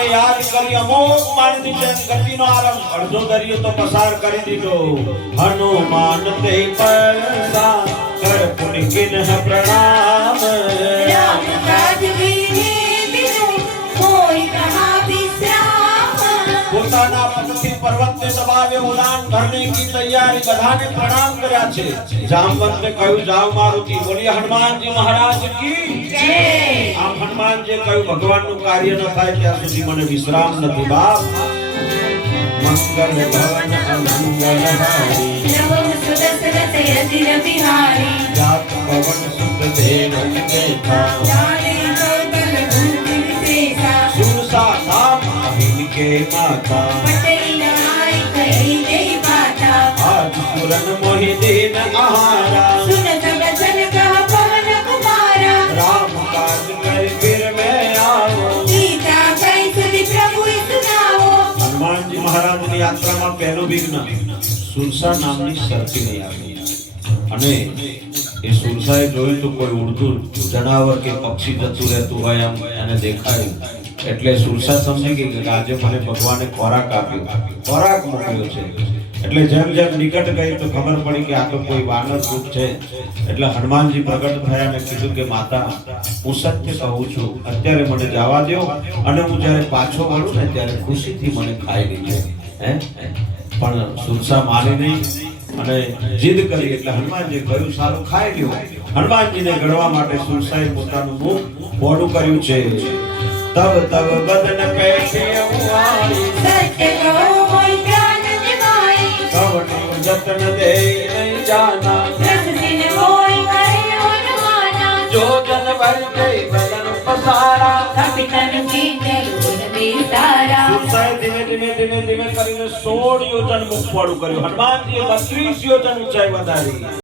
રામને યાદ કરી અમોઘ માનની જેમ ગતિનો આરંભ અડધો દરિયો તો પસાર કરી દીધો હનુમાન તે પરસા કર પુનિકિન પ્રણામ રામ કાજ વિધિ બિनु કોઈ કહા વિશ્રામ પોતાના પગથી પર્વતને દબાવે ઉડાન ભરને की તૈયારી બધાને પ્રણામ કર્યા છે જામવંતને કહ્યું જાવ મારુતિ બોલી હનુમાનજી મહારાજ કી જય આમ હનુમાનજી કહ્યું ભગવાનનું કાર્ય ન થાય ત્યાં સુધી મને વિશ્રામ નથી બાપ મંગલ ભવન અમંગલ હારી નવમ સુદસરત યતિર બિહારી જાત પવન સુત દેવ દેખા જાને કૌતલ ભૂતિ વિશેષા સુરસા નામ અહિન के माता પટેલ નાય કહી દે પાતા आज सुरन मोहि दीन आहारा સુન સબ જન કહ પવન કુમારા राम काज कर फिर मैं आओ ગીતા કઈ સુધી પ્રભુ સુનાવો हनुमान जी महाराज ની યાત્રામાં પહેલો વિઘ્ન સુરસા નામની સરકી આવી અને એ સુરસાએ જોયું તો કોઈ ઉડતું જનાવર કે પક્ષી જતું રહેતું હોય એમ એને દેખાયું એટલે સુરસા સમજી ગઈ કે આજે મને ભગવાને ખોરાક આપ્યો ખોરાક મોકલ્યો છે એટલે જેમ જેમ નિકટ ગઈ તો ખબર પડી કે આ તો કોઈ વાનર રૂપ છે એટલે હનુમાનજી પ્રગટ થયા અને કીધું કે માતા હું સત્ય કહું છું અત્યારે મને જવા દો અને હું જ્યારે પાછો વળું ને ત્યારે ખુશીથી મને ખાઈ લીધે હે પણ સુરસા માની નહીં અને જીદ કરી એટલે હનુમાનજી કહ્યું સારું ખાઈ લ્યો હનુમાનજીને ગળવા માટે સુરસાએ પોતાનું મુખ મોડું કર્યું છે तब तब बदन पैसे हुआई સત્ય કહો કોઈ પ્રાણ નિભાઈ कवनो जतन दे नहीं जाना રસ દિન હોય કરે હનુમાના जो जन भर गई बदन पसारा કપિ તન કીને ગુણ વિસ્તારા સુરસાએ ધીમે ધીમે કરીને 16 યોજન મુખ મોડું કર્યું હનુમાનજીએ 32 યોજન ઊંચાઈ વધારી